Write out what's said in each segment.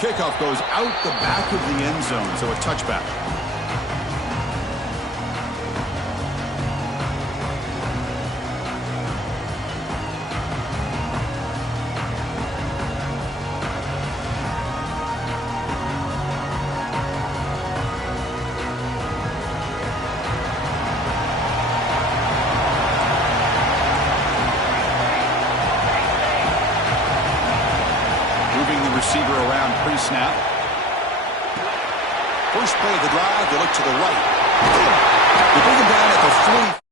kickoff goes out the back of the end zone, so a touchback. Receiver around pre-snap. First play of the drive, they look to the right. They bring him down at the 40.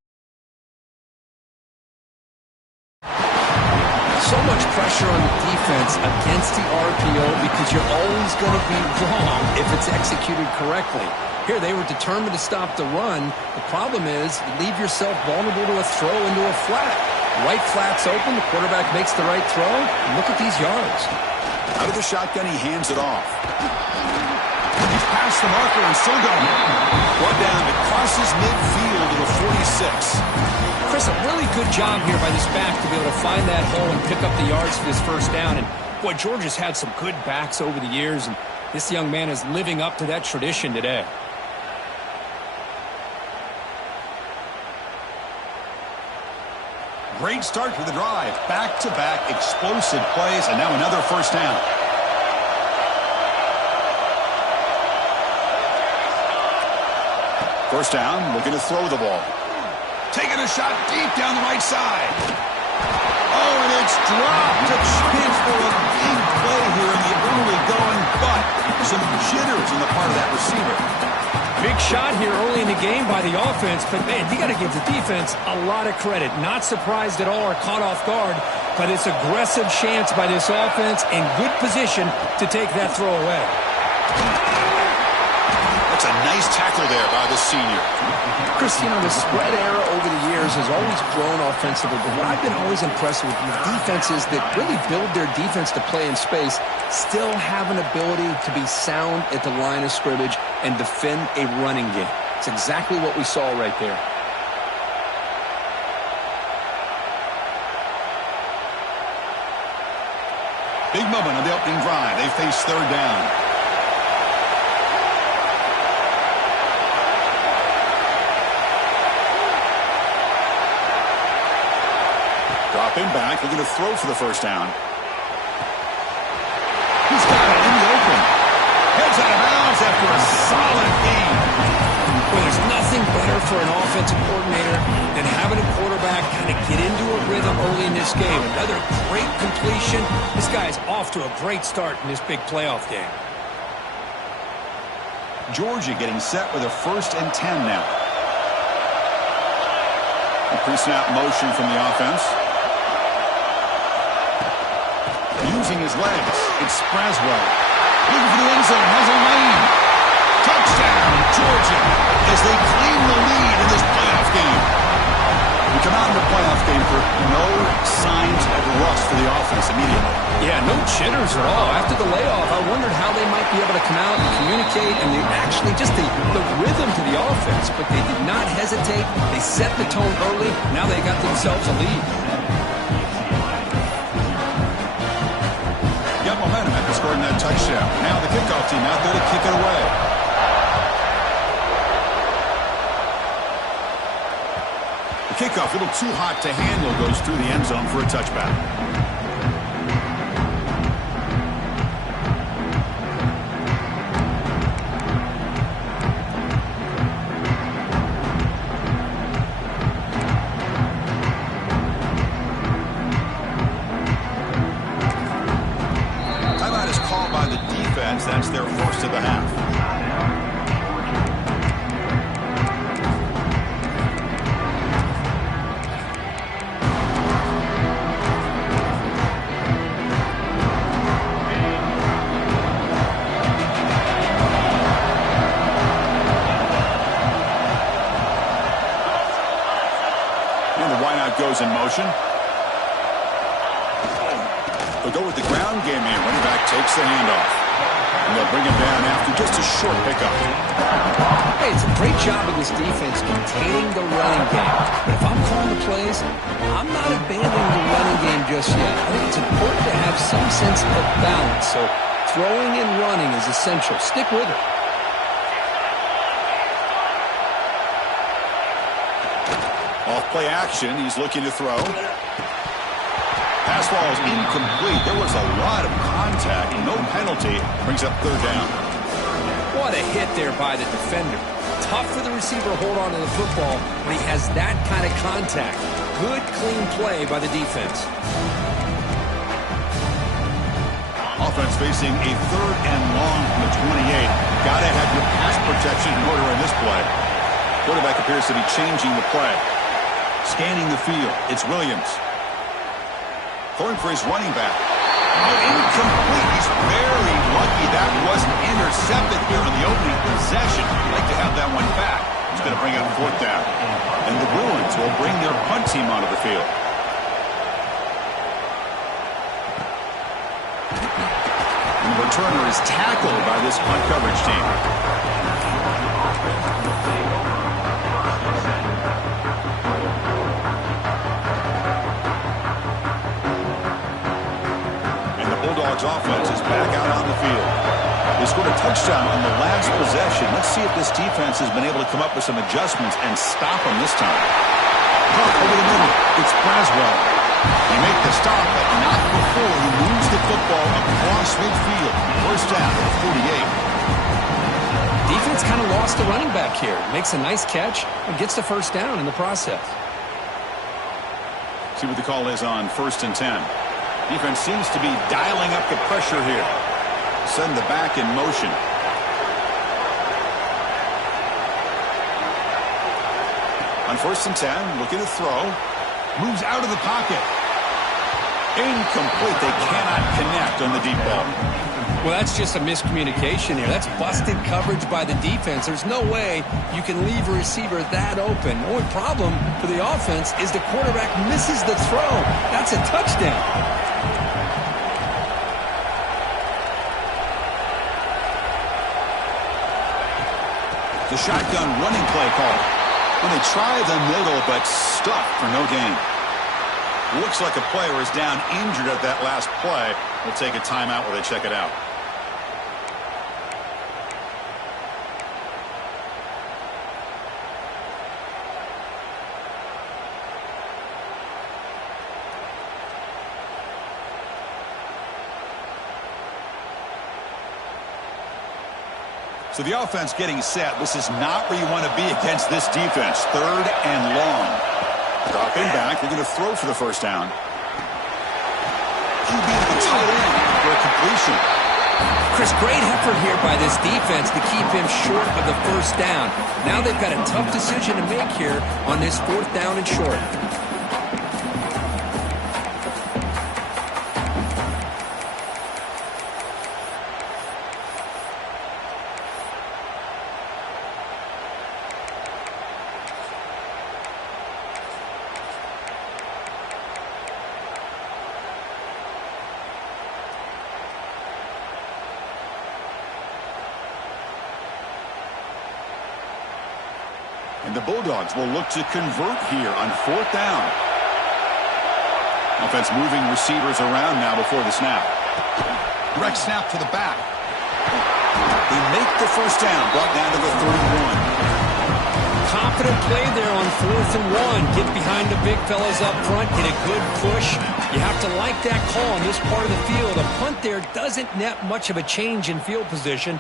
So much pressure on the defense against the RPO because you're always going to be wrong if it's executed correctly. Here, they were determined to stop the run. The problem is you leave yourself vulnerable to a throw into a flat. Right flat's open, the quarterback makes the right throw. Look at these yards. Out of the shotgun, he hands it off. He's past the marker and still going. Brought down, it crosses midfield to the 46. Chris, a really good job here by this back to be able to find that hole and pick up the yards for this first down. And, boy, Georgia's had some good backs over the years, and this young man is living up to that tradition today. Great start to the drive. Back-to-back explosive plays, and now another first down. First down, looking to throw the ball. Taking a shot deep down the right side. Oh, and it's dropped. A chance for a big play here in the early going, but some jitters on the part of that receiver. Big shot here early in the game by the offense, but, man, you got to give the defense a lot of credit. Not surprised at all or caught off guard, but it's aggressive chance by this offense in good position to take that throw away. That's a nice tackle there by the senior. Chris, the spread era over the years has always grown offensively, but what I've been always impressed with defenses that really build their defense to play in space still have an ability to be sound at the line of scrimmage and defend a running game. It's exactly what we saw right there. Big moment on the opening drive. They face third down. Dropping back, looking to throw for the first down. He's got it in the open. Heads out of bounds after a solid game. Well, there's nothing better for an offensive coordinator than having a quarterback kind of get into a rhythm early in this game. Another great completion. This guy's off to a great start in this big playoff game. Georgia getting set with a 1st and 10 now. A pre-snap motion from the offense. Using his legs, it's Braswell. Looking for the end zone, has a lane. Touchdown, Georgia, as they claim the lead in this playoff game. We come out in the playoff game for no signs of rust for the offense immediately. Yeah, no jitters at all. After the layoff, I wondered how they might be able to come out and communicate, and they actually just the rhythm to the offense, but they did not hesitate. They set the tone early. Now they got themselves a lead. Got momentum after scoring that touchdown. Now the kickoff team out there to kick it away. The kickoff, a little too hot to handle, goes through the end zone for a touchback. That's their first of the half. And the wideout goes in motion. They'll go with the ground game here. Running back takes the handoff. And they'll bring him down after just a short pickup. Hey, it's a great job of this defense containing the running game. But if I'm calling the plays, I'm not abandoning the running game just yet. I think it's important to have some sense of balance. So Throwing and running is essential. Stick with it. Off play action. He's looking to throw. Pass ball is incomplete. There was a lot of contact. No penalty. Brings up third down. What a hit there by the defender. Tough for the receiver to hold on to the football when he has that kind of contact. Good, clean play by the defense. Offense facing a third and long from the 28. Got to have your pass protection in order in this play. Quarterback appears to be changing the play. Scanning the field. It's Williams. Throwing for his running back. Oh, incomplete. He's very lucky that wasn't intercepted here in the opening possession. I'd like to have that one back. He's going to bring up fourth down. And the Bruins will bring their punt team onto the field. And the returner is tackled by this punt coverage team. Bulldogs offense is back out on the field. They scored a touchdown on the last possession. Let's see if this defense has been able to come up with some adjustments and stop them this time. Puck over the middle. It's Braswell. They make the stop, but not before he moves the football across midfield. First down at 48. Defense kind of lost the running back here. Makes a nice catch and gets the first down in the process. See what the call is on 1st and 10. Defense seems to be dialing up the pressure here. Send the back in motion. On 1st and 10, looking to throw. Moves out of the pocket. Incomplete. They cannot connect on the deep ball. Well, that's just a miscommunication here. That's busted coverage by the defense. There's no way you can leave a receiver that open. The only problem for the offense is the quarterback misses the throw. That's a touchdown. The shotgun running play call. When they try the middle, but stuffed for no gain. Looks like a player is down injured at that last play. We'll take a timeout while they check it out. So the offense getting set. This is not where you want to be against this defense. Third and long. Dropping back. They're going to throw for the first down. QB to the tight end for a completion. Chris, great effort here by this defense to keep him short of the first down. Now they've got a tough decision to make here on this 4th down and short. And the Bulldogs will look to convert here on 4th down. Offense moving receivers around now before the snap. Direct snap to the back. They make the first down, brought down to the 31. Confident play there on 4th and 1. Get behind the big fellas up front. Get a good push. You have to like that call on this part of the field. A punt there doesn't net much of a change in field position.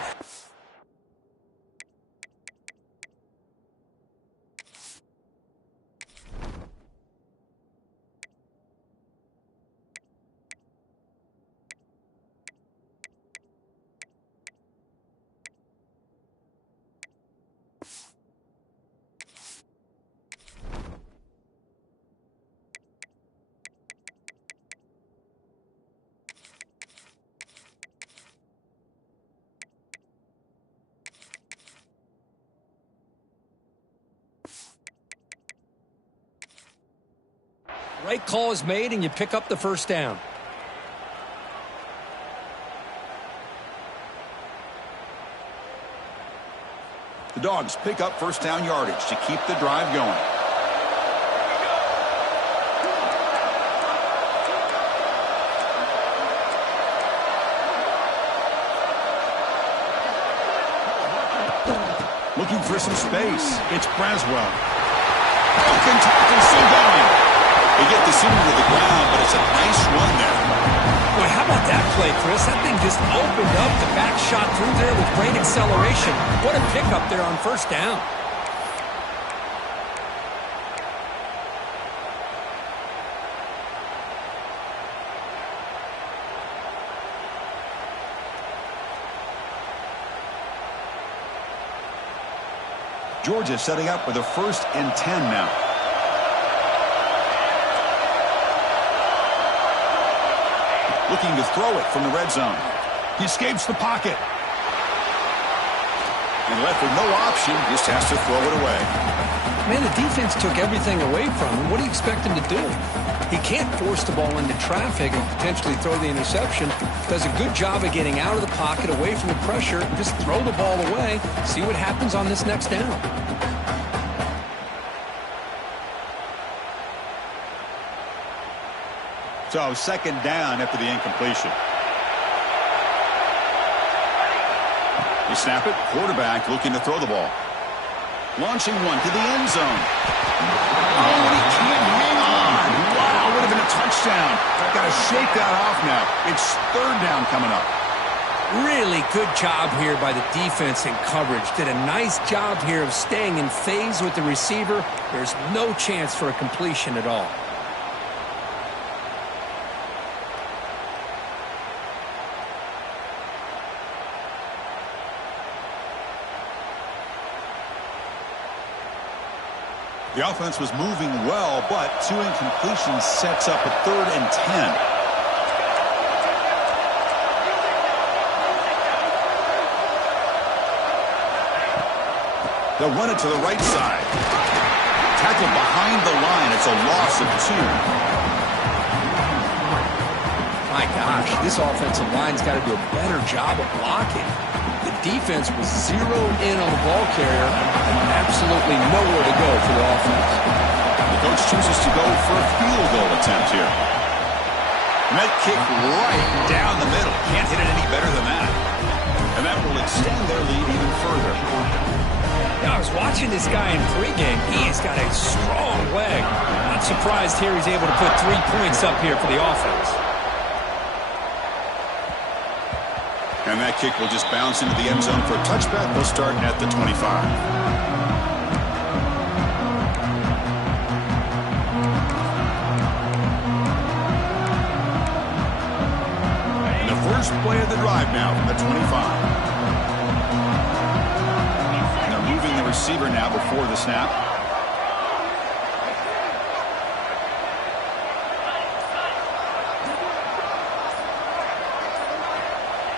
Right call is made, and you pick up the first down. The Dogs pick up first down yardage to keep the drive going. Looking for some space. It's Braswell. Broken tackle, still going. They get the center to the ground, but it's a nice run there. Boy, how about that play, Chris? That thing just opened up. The back shot through there with great acceleration. What a pickup there on first down. Georgia setting up with a 1st and 10 now. Looking to throw it from the red zone. He escapes the pocket. And left with no option, just has to throw it away. Man, the defense took everything away from him. What do you expect him to do? He can't force the ball into traffic and potentially throw the interception. Does a good job of getting out of the pocket, away from the pressure, and just throw the ball away. See what happens on this next down. So 2nd down after the incompletion. You snap it. Quarterback looking to throw the ball. Launching one to the end zone. Oh, and he can't hang on. Wow, would have been a touchdown. Got to shake that off now. It's 3rd down coming up. Really good job here by the defense in coverage. Did a nice job here of staying in phase with the receiver. There's no chance for a completion at all. The offense was moving well, but 2 incompletions sets up a 3rd and 10. They'll run it to the right side. Tackled behind the line. It's a loss of 2. My gosh, this offensive line's got to do a better job of blocking. The defense was zeroed in on the ball carrier and absolutely nowhere to go for the offense. The coach chooses to go for a field goal attempt here. And that kick right down the middle. Can't hit it any better than that. And that will extend their lead even further. Yeah, I was watching this guy in pregame. He's got a strong leg. Not surprised here he's able to put 3 points up here for the offense. And that kick will just bounce into the end zone for a touchback. They'll start at the 25. And the first play of the drive now from the 25. And they're moving the receiver now before the snap.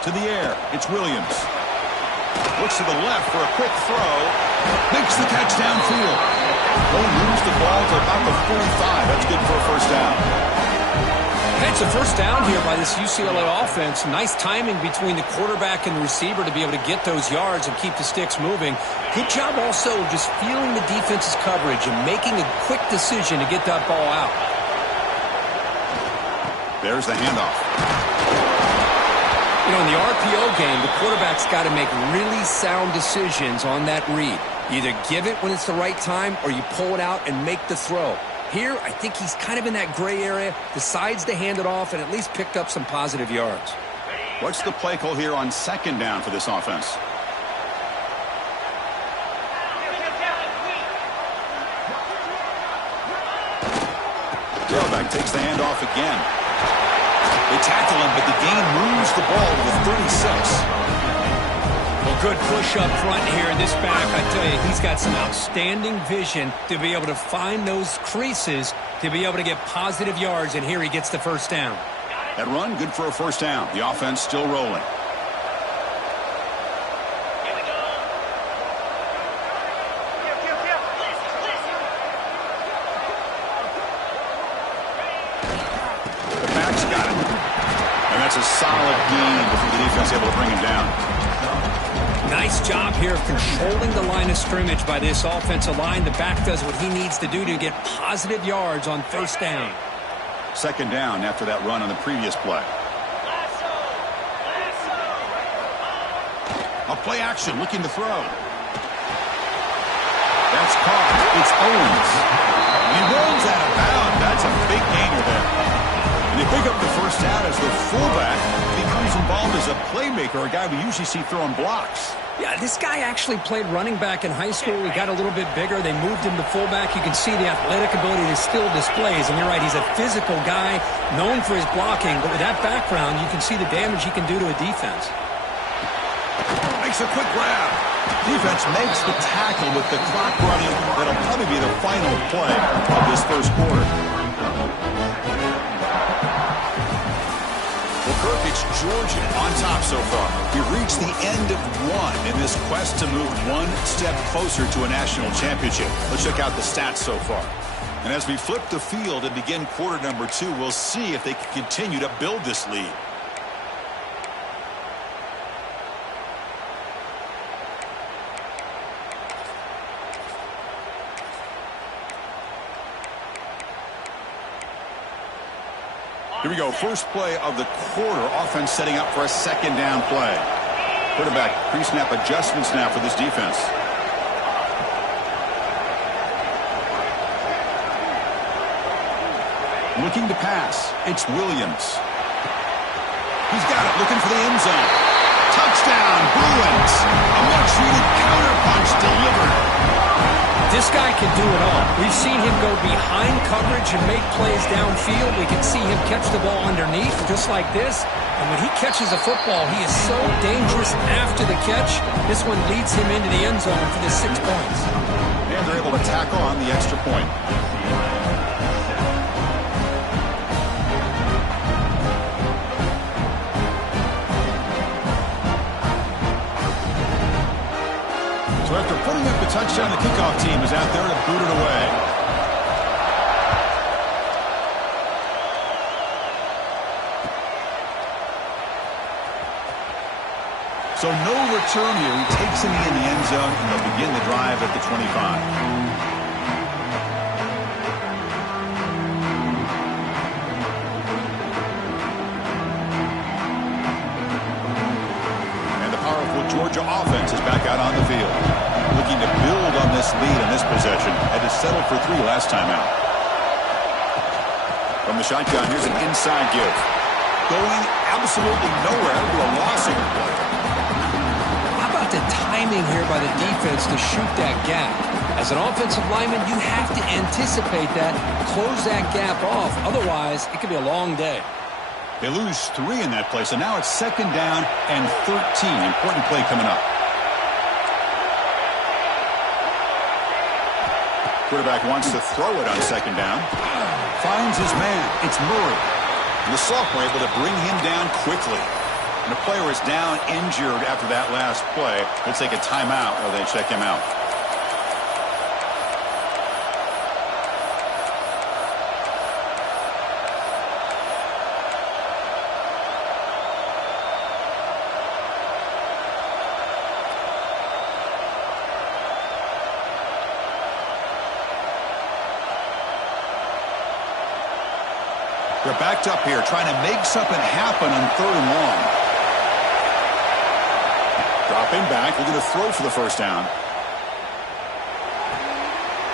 To the air, it's Williams. Looks to the left for a quick throw. Makes the catch downfield. They moves the ball to about the 45. That's good for a 1st down. It's a 1st down here by this UCLA offense. Nice timing between the quarterback and the receiver to be able to get those yards and keep the sticks moving. Good job also of just feeling the defense's coverage and making a quick decision to get that ball out. There's the handoff. You know, in the RPO game, the quarterback's got to make really sound decisions on that read. You either give it when it's the right time or you pull it out and make the throw. Here, I think he's kind of in that gray area, decides to hand it off and at least picked up some positive yards. What's the play call here on 2nd down for this offense? Tailback takes the handoff again. They tackle him, but the gain moves the ball to the 36. Well, good push up front here. This back, I tell you, he's got some outstanding vision to be able to find those creases to be able to get positive yards, and here he gets the 1st down. That run, good for a 1st down. The offense still rolling. That's a solid gain before the defense is able to bring him down. Nice job here of controlling the line of scrimmage by this offensive line. The back does what he needs to do to get positive yards on 1st down. 2nd down after that run on the previous play. A play action looking to throw. That's caught. It's Owens. And he rolls out of bounds. That's a big gainer there. And they pick up the first down as the fullback becomes involved as a playmaker, a guy we usually see throwing blocks. Yeah, this guy actually played running back in high school. He got a little bit bigger. They moved him to fullback. You can see the athletic ability he still displays. And you're right, he's a physical guy, known for his blocking. But with that background, you can see the damage he can do to a defense. Makes a quick grab. Defense makes the tackle with the clock running. That'll probably be the final play of this first quarter. Well, Kirk, it's Georgia on top so far. We've reached the end of one in this quest to move one step closer to a national championship. Let's check out the stats so far. And as we flip the field and begin quarter number 2, we'll see if they can continue to build this lead. Here we go. First play of the quarter. Offense setting up for a second down play. Quarterback pre-snap adjustments now for this defense. Looking to pass. It's Williams. He's got it. Looking for the end zone. Touchdown, Bruins. A much-needed counterpunch delivered. This guy can do it all. We've seen him go behind coverage and make plays downfield. We can see him catch the ball underneath, just like this. And when he catches a football, he is so dangerous after the catch. This one leads him into the end zone for the 6 points. And they're able to tackle on the extra point. So after putting up the touchdown, the kickoff team is out there to boot it away. So no return here. He takes him in the end zone, and they'll begin the drive at the 25. Georgia offense is back out on the field. Looking to build on this lead in this possession. Had to settle for 3 last time out. From the shotgun, here's an inside give. Going absolutely nowhere to a loss here. How about the timing here by the defense to shoot that gap? As an offensive lineman, you have to anticipate that, close that gap off. Otherwise, it could be a long day. They lose 3 in that play, so now it's second down and 13. Important play coming up. Quarterback wants to throw it on second down. Finds his man. It's Murray. And the sophomore able to bring him down quickly. And the player is down injured after that last play. They'll take a timeout while they check him out. They're backed up here, trying to make something happen on 3rd and long. Dropping back, looking to throw for the first down.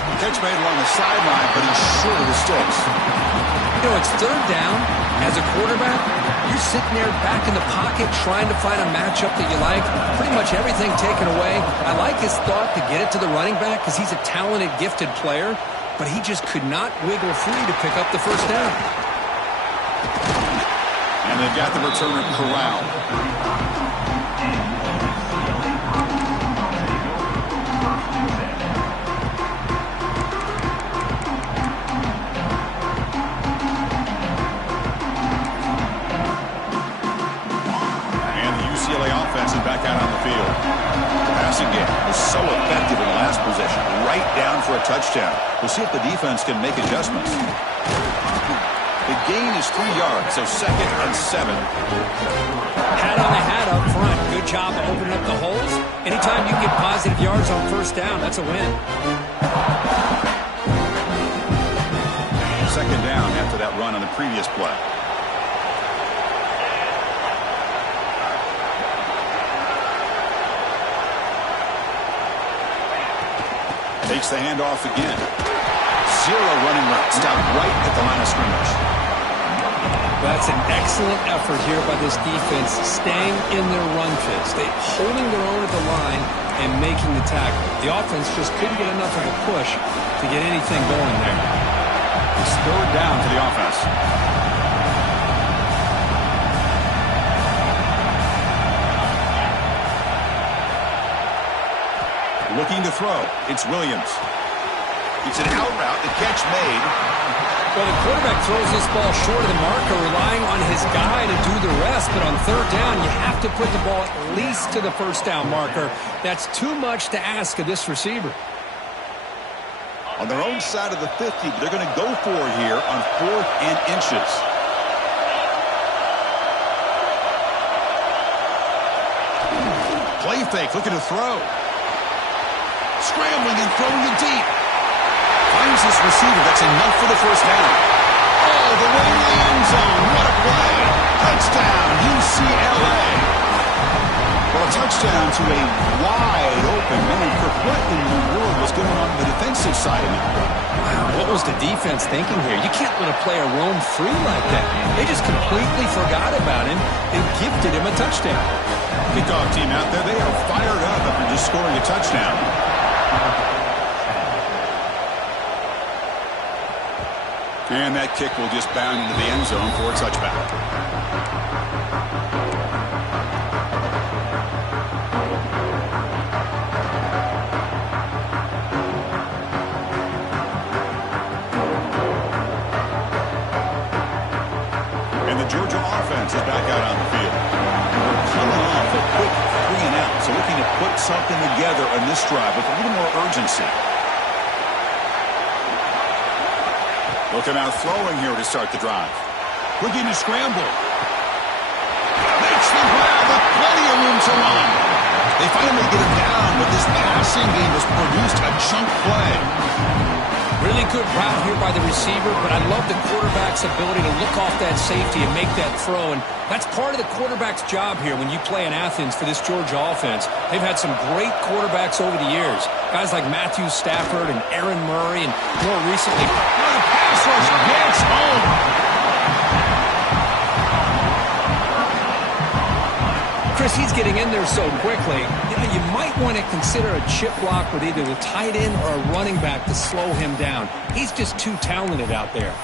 The catch made along the sideline, but he's short of the sticks. You know, it's 3rd down. As a quarterback, you're sitting there back in the pocket trying to find a matchup that you like. Pretty much everything taken away. I like his thought to get it to the running back because he's a talented, gifted player, but he just could not wiggle free to pick up the first down. And they've got the returner corralled. And the UCLA offense is back out on the field. The passing game was so effective in the last possession. Right down for a touchdown. We'll see if the defense can make adjustments. The gain is 3 yards, so 2nd and 7. Hat on the hat up front. Good job of opening up the holes. Anytime you get positive yards on first down, that's a win. 2nd down after that run on the previous play. Takes the handoff again. Zero running route. Stopped right at the line of scrimmage. That's an excellent effort here by this defense, staying in their run fits. They holding their own at the line and making the tackle. The offense just couldn't get enough of a push to get anything going there. It's third down to the offense. Looking to throw. It's Williams. It's an out route. The catch made. Well, the quarterback throws this ball short of the marker, relying on his guy to do the rest. But on third down, you have to put the ball at least to the first down marker. That's too much to ask of this receiver. On their own side of the 50, but they're going to go for it here on 4th and inches. Play fake, looking to throw. Scrambling and throwing it deep. Finds this receiver. That's enough for the first down. All the way to the end zone. What a play. Touchdown, UCLA. Well, a touchdown to a wide open man. For what in the world was going on the defensive side of it? Wow, what was the defense thinking here? You can't let a player roam free like that. They just completely forgot about him and gifted him a touchdown. Kickoff team out there, they are fired up after just scoring a touchdown. And that kick will just bound into the end zone for a touchback. And the Georgia offense is back out on the field. We're coming off a quick 3 and out, so looking to put something together on this drive with a little more urgency. Looking out throwing here to start the drive. Looking to scramble. Makes the grab with plenty of room to run. They finally get him down, but this passing game has produced a chunk play. Really good route here by the receiver, but I love the quarterback's ability to look off that safety and make that throw. And that's part of the quarterback's job here when you play in Athens for this Georgia offense. They've had some great quarterbacks over the years. Guys like Matthew Stafford and Aaron Murray, and more recently, the pass rush gets home. Chris, he's getting in there so quickly. You might want to consider a chip block with either the tight end or a running back to slow him down. He's just too talented out there.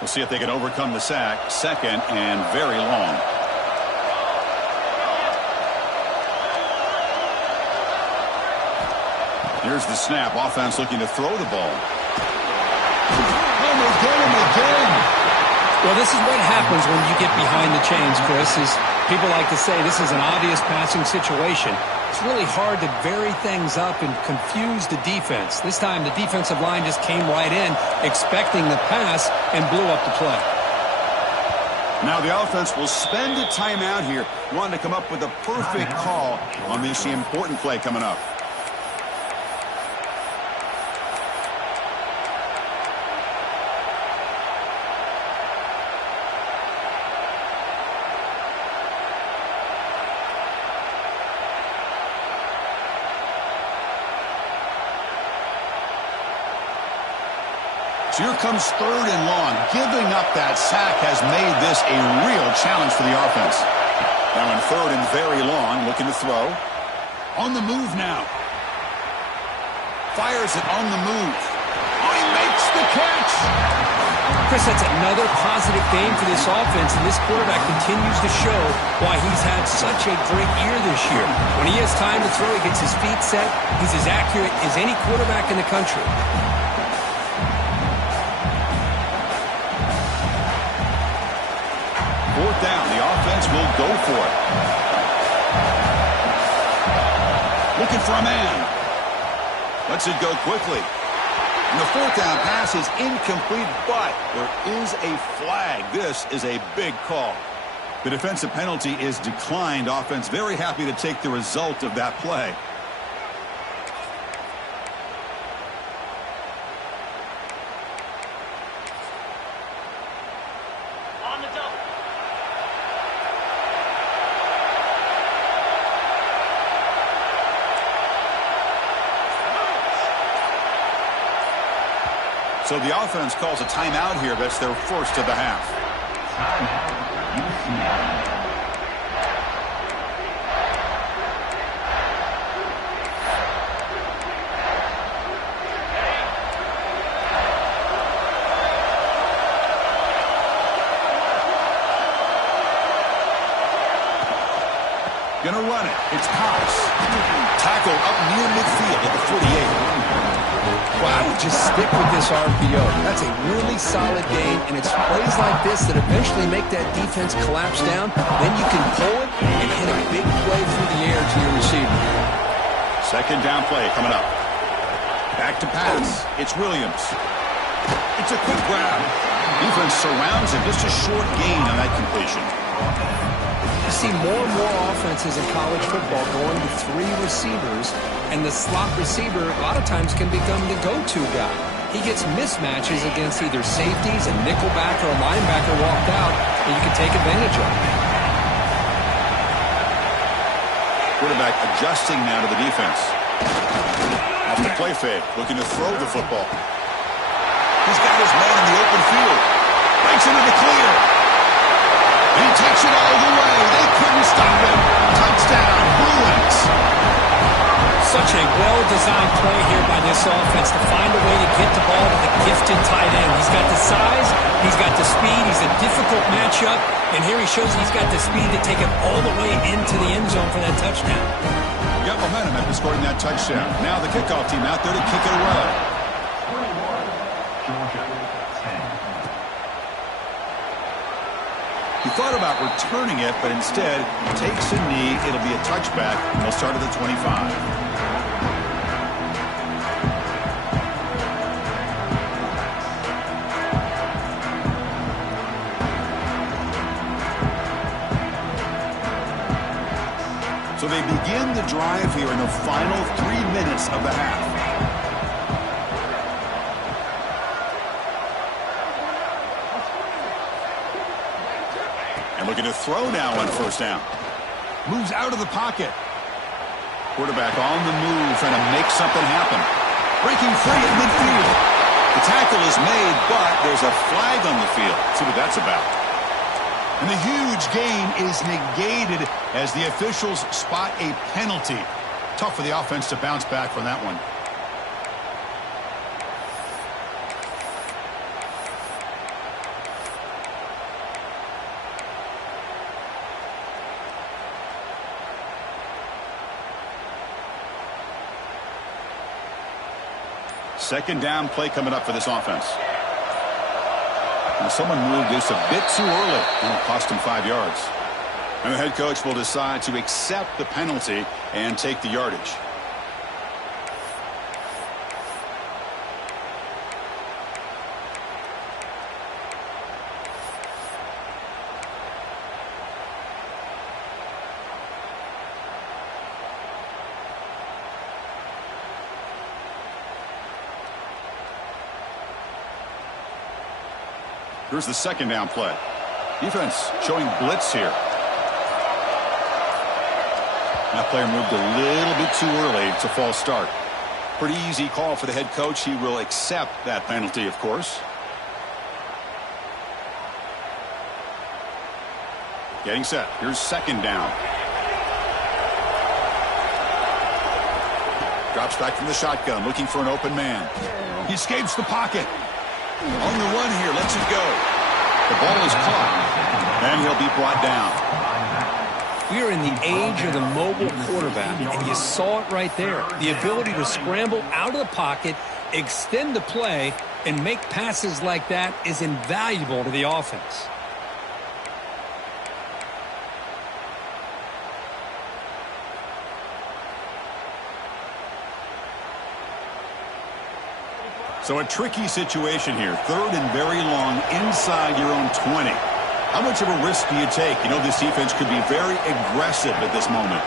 We'll see if they can overcome the sack. 2nd and very long. Here's the snap. Offense looking to throw the ball. Oh, they get him again. Well, this is what happens when you get behind the chains, Chris. Is people like to say this is an obvious passing situation. It's really hard to vary things up and confuse the defense. This time, the defensive line just came right in, expecting the pass, and blew up the play. Now the offense will spend a timeout here, wanting to come up with a perfect call on this important play coming up. So here comes 3rd and long. Giving up that sack has made this a real challenge for the offense. Now in 3rd and very long, looking to throw. On the move now. Fires it on the move. Oh, he makes the catch. Chris, that's another positive game for this offense, and this quarterback continues to show why he's had such a great year this year. When he has time to throw, he gets his feet set. He's as accurate as any quarterback in the country. 4th down, the offense will go for it. Looking for a man. Lets it go quickly. And the fourth down pass is incomplete, but there is a flag. This is a big call. The defensive penalty is declined. Offense very happy to take the result of that play. On the double. So the offense calls a timeout here. That's their first of the half. Gonna run it. It's Cox. Tackle up near midfield at the 48. Wow, just stick with this RPO. That's a really solid game, and it's plays like this that eventually make that defense collapse down. Then you can pull it and hit a big play through the air to your receiver. Second down play coming up. Back to pass. It's Williams. It's a quick grab. Defense surrounds him. Just a short gain on that completion. You see more and more offenses in college football going to 3 receivers, and the slot receiver a lot of times can become the go-to guy. He gets mismatches against either safeties, a nickelback, or a linebacker walked out, and you can take advantage of it. Quarterback adjusting now to the defense. Off the play fake, looking to throw the football. He's got his man in the open field. Breaks into the clear. He takes it all the way. They couldn't stop him. Touchdown, Bruins. Such a well-designed play here by this offense to find a way to get the ball to the gifted tight end. He's got the size, he's got the speed, he's a difficult matchup, and here he shows he's got the speed to take it all the way into the end zone for that touchdown. Got momentum after scoring that touchdown. Now the kickoff team out there to kick it away. He thought about returning it, but instead takes a knee. It'll be a touchback, and they'll start at the 25. So they begin the drive here in the final 3 minutes of the half. Looking to throw now on first down. Moves out of the pocket. Quarterback on the move, trying to make something happen. Breaking free at midfield. The tackle is made, but there's a flag on the field. Let's see what that's about. And the huge gain is negated as the officials spot a penalty. Tough for the offense to bounce back from that one. Second down play coming up for this offense. And someone moved this a bit too early. It'll cost him 5 yards. And the head coach will decide to accept the penalty and take the yardage. Here's the second down play. Defense showing blitz here. That player moved a little bit too early. It's a false start. Pretty easy call for the head coach. He will accept that penalty, of course. Getting set. Here's second down. Drops back from the shotgun, looking for an open man. He escapes the pocket. On the run here, lets it go. The ball is caught, and he'll be brought down. We are in the age of the mobile quarterback, and you saw it right there. The ability to scramble out of the pocket, extend the play, and make passes like that is invaluable to the offense. So a tricky situation here. 3rd and very long inside your own 20. How much of a risk do you take? You know this defense could be very aggressive at this moment.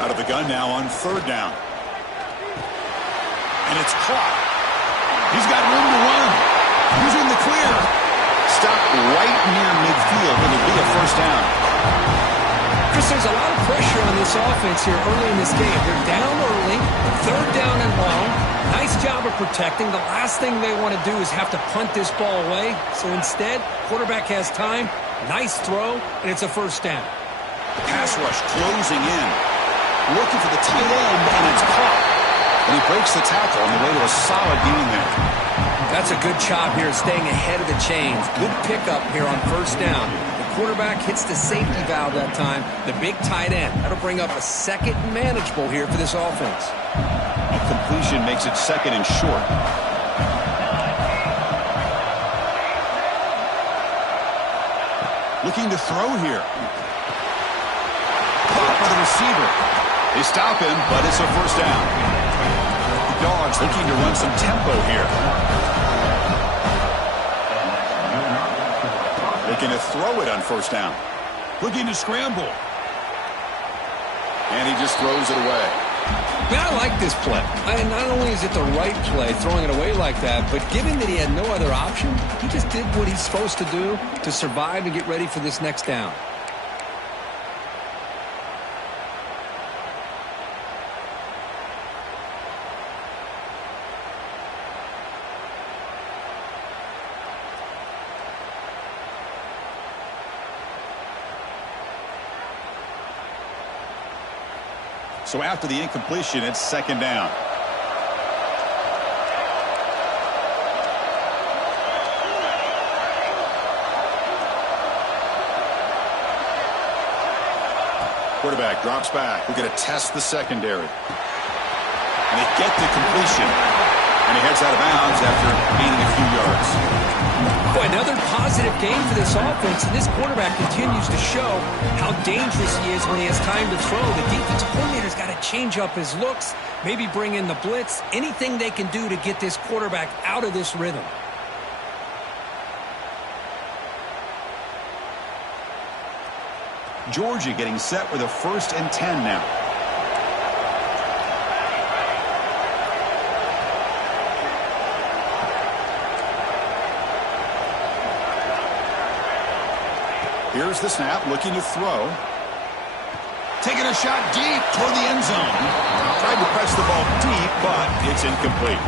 Out of the gun now on 3rd down. And it's caught. He's got room to run. Using the clear. Stopped right near midfield. It'll be a 1st down. Chris, there's a lot of pressure on this offense here early in this game. They're down early, 3rd down and long. Nice job of protecting. The last thing they want to do is have to punt this ball away. So instead, quarterback has time. Nice throw, and it's a 1st down. Pass rush closing in. Looking for the tight end, and it's caught. And he breaks the tackle on the way to a solid gain there. That's a good job here, staying ahead of the chains. Good pickup here on 1st down. The quarterback hits the safety valve that time. The big tight end. That'll bring up a 2nd and manageable here for this offense. A completion makes it 2nd and short. Looking to throw here. Caught by the receiver. They stop him, but it's a 1st down. The Dogs looking to run some tempo here. Looking to throw it on 1st down. Looking to scramble. And he just throws it away. Man, I like this play. Not only is it the right play, throwing it away like that, but given that he had no other option, he just did what he's supposed to do to survive and get ready for this next down. So after the incompletion, it's 2nd down. Quarterback drops back. We're going to test the secondary. And they get the completion. And he heads out of bounds after gaining a few yards. Boy, another positive game for this offense, and this quarterback continues to show how dangerous he is when he has time to throw. The defensive coordinator's got to change up his looks, maybe bring in the blitz, anything they can do to get this quarterback out of this rhythm. Georgia getting set with a 1st and 10 now. Here's the snap, looking to throw. Taking a shot deep toward the end zone. Tried to press the ball deep, but it's incomplete.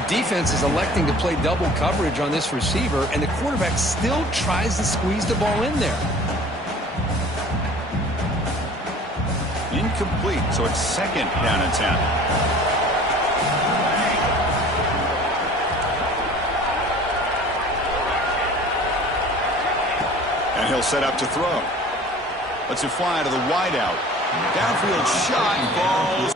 The defense is electing to play double coverage on this receiver, and the quarterback still tries to squeeze the ball in there. Incomplete, so it's 2nd down and 10. And he'll set up to throw. Lets it fly to the wideout. Downfield shot, ball.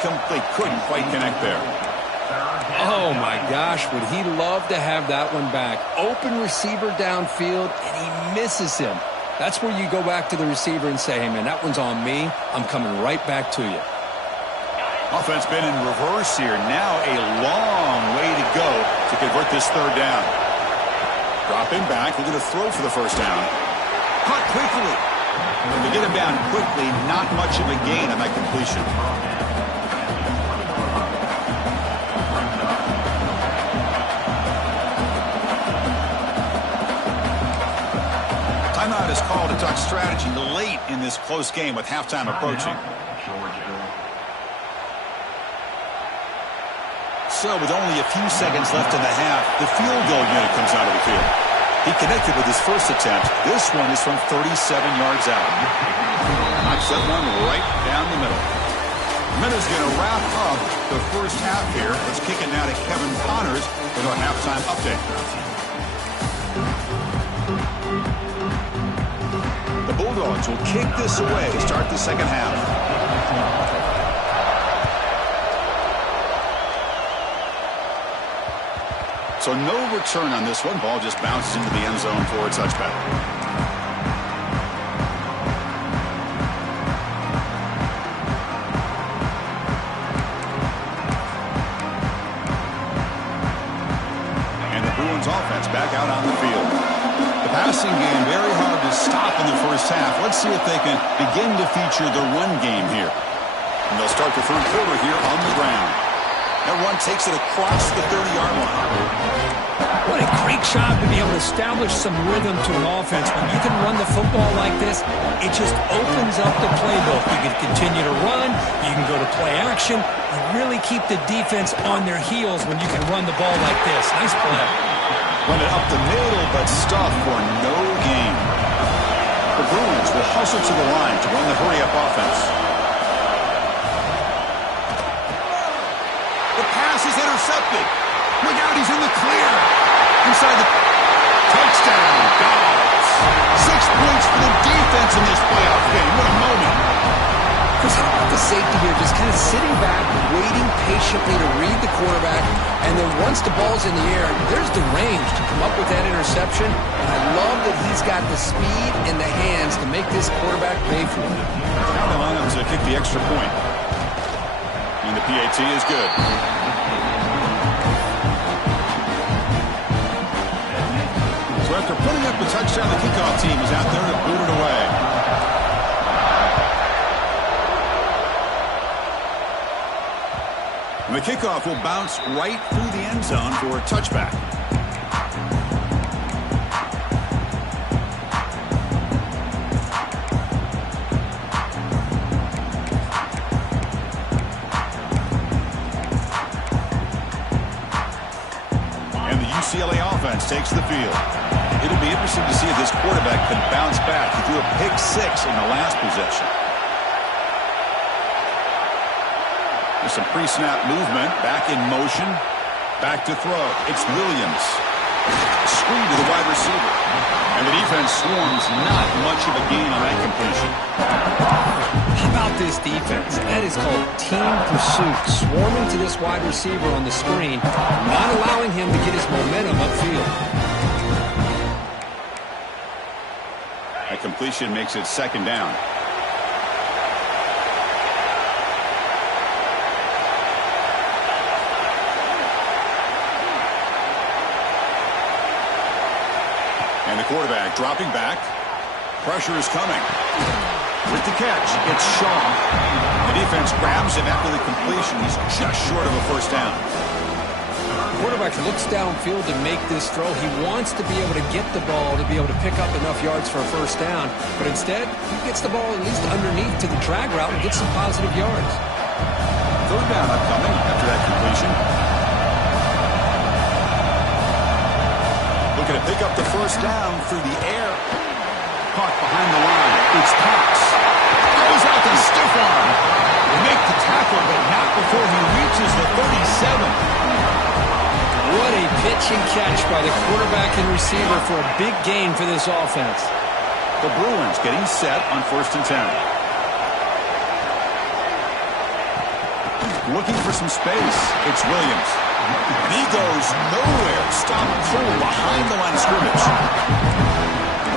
Complete, couldn't quite connect there. Oh, my gosh, would he love to have that one back. Open receiver downfield, and he misses him. That's where you go back to the receiver and say, hey, man, that one's on me. I'm coming right back to you. Offense been in reverse here. Now a long way to go to convert this 3rd down. Dropping back, looking to throw for the 1st down. Caught quickly. And to get him down quickly, not much of a gain on that completion. Timeout is called to talk strategy late in this close game with halftime approaching. So with only a few seconds left in the half, the field goal unit comes out of the field. He connected with his first attempt. This one is from 37 yards out. Knocks that one right down the middle. Minutes going to wrap up the first half here. Let's kick it now to Kevin Connors with our halftime update. The Bulldogs will kick this away to start the second half. So no return on this one. Ball just bounces into the end zone for a touchback. And the Bruins offense back out on the field. The passing game very hard to stop in the first half. Let's see if they can begin to feature the run game here. And they'll start the third quarter here on the ground. That run takes it across the 30-yard line. What a great job to be able to establish some rhythm to an offense. When you can run the football like this, it just opens up the playbook. You can continue to run. You can go to play action. You really keep the defense on their heels when you can run the ball like this. Nice play. Run it up the middle, but stuffed for no gain. The Bruins will hustle to the line to run the hurry-up offense. The pass is intercepted. Look out, he's in the clear. Inside the touchdown. Dogs. 6 points for the defense in this playoff game. What a moment. Chris, how about the safety here? Just kind of sitting back, waiting patiently to read the quarterback, and then once the ball's in the air, there's the range to come up with that interception. And I love that he's got the speed and the hands to make this quarterback pay for it. Now the lineup to kick the extra point. And the PAT is good. So after putting up a touchdown, the kickoff team is out there to boot it away. And the kickoff will bounce right through the end zone for a touchback. And the UCLA offense takes the field. It'll be interesting to see if this quarterback can bounce back. He threw a pick 6 in the last possession. Some pre-snap movement, back in motion, back to throw. It's Williams. Screen to the wide receiver. And the defense swarms, not much of a gain on that completion. How about this defense? That is called team pursuit. Swarming to this wide receiver on the screen, not allowing him to get his momentum upfield. That completion makes it second down. And the quarterback dropping back. Pressure is coming. With the catch, it's Shaw. The defense grabs him after the completion. He's just short of a first down. The quarterback looks downfield to make this throw. He wants to be able to get the ball to be able to pick up enough yards for a first down. But instead, he gets the ball at least underneath to the drag route and gets some positive yards. Third down upcoming after that completion. Looking to pick up the first down through the air. Caught behind the line. It's Cox. Goes out to stiff arm. They make the tackle, but not before he reaches the 37. What a pitch and catch by the quarterback and receiver for a big gain for this offense. The Bruins getting set on 1st and 10. Looking for some space. It's Williams. And he goes nowhere. Stopped cold behind the line of scrimmage.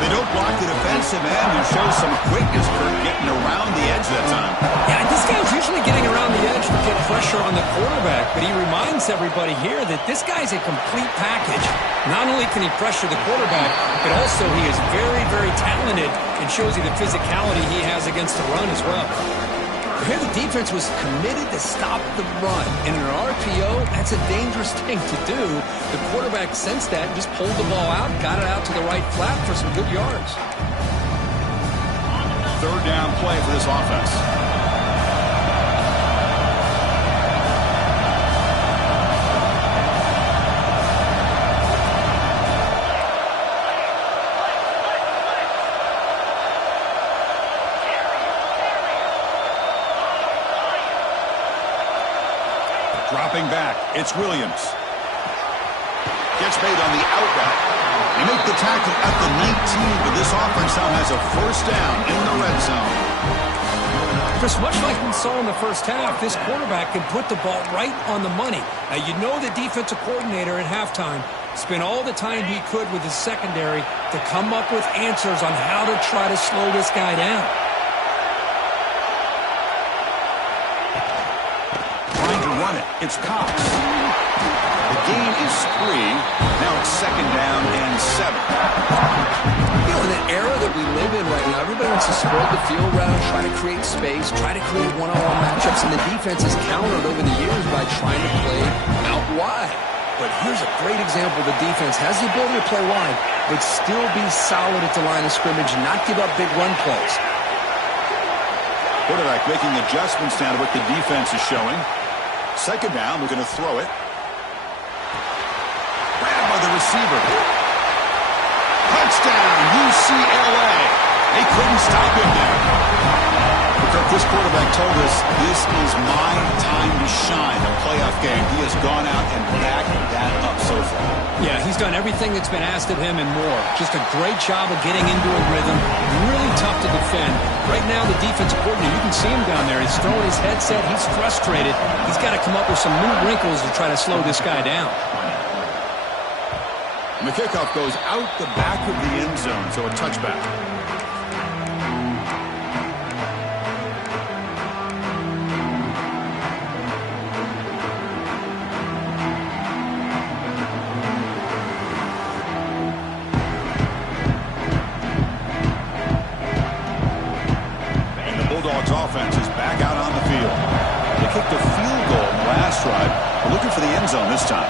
They don't block the defensive end who shows some quickness for getting around the edge that time. Yeah, this guy's usually getting around the edge to get pressure on the quarterback, but he reminds everybody here that this guy's a complete package. Not only can he pressure the quarterback, but also he is very, very talented and shows you the physicality he has against the run as well. Here the defense was committed to stop the run. In an RPO, that's a dangerous thing to do. The quarterback sensed that and just pulled the ball out, got it out to the right flat for some good yards. Third down play for this offense. Dropping back, it's Williams. Gets made on the out route. They make the tackle at the 19, but this offense now has a first down in the red zone. Chris, much like we saw in the first half, this quarterback can put the ball right on the money. Now, you know the defensive coordinator at halftime spent all the time he could with his secondary to come up with answers on how to try to slow this guy down. Trying to run it. It's Cox. The gain is 3. Now it's second down and 7. You know, in the era that we live in right now, everybody wants to spread the field around, try to create space, try to create one-on-one matchups, and the defense has countered over the years by trying to play out wide. But here's a great example. The defense has the ability to play wide, but still be solid at the line of scrimmage and not give up big run plays. Quarterback making adjustments now to what the defense is showing. Second down, we're going to throw it. Grabbed by the receiver. Touchdown, UCLA. They couldn't stop him there. This quarterback told us this is my time to shine, a playoff game. He has gone out and backed that up so far. Yeah, he's done everything that's been asked of him and more. Just a great job of getting into a rhythm. Really tough to defend. Right now, the defensive coordinator, you can see him down there. He's throwing his headset. He's frustrated. He's got to come up with some new wrinkles to try to slow this guy down. And the kickoff goes out the back of the end zone, so a touchback. Offense is back out on the field. They kicked a field goal in the last drive. They're looking for the end zone this time.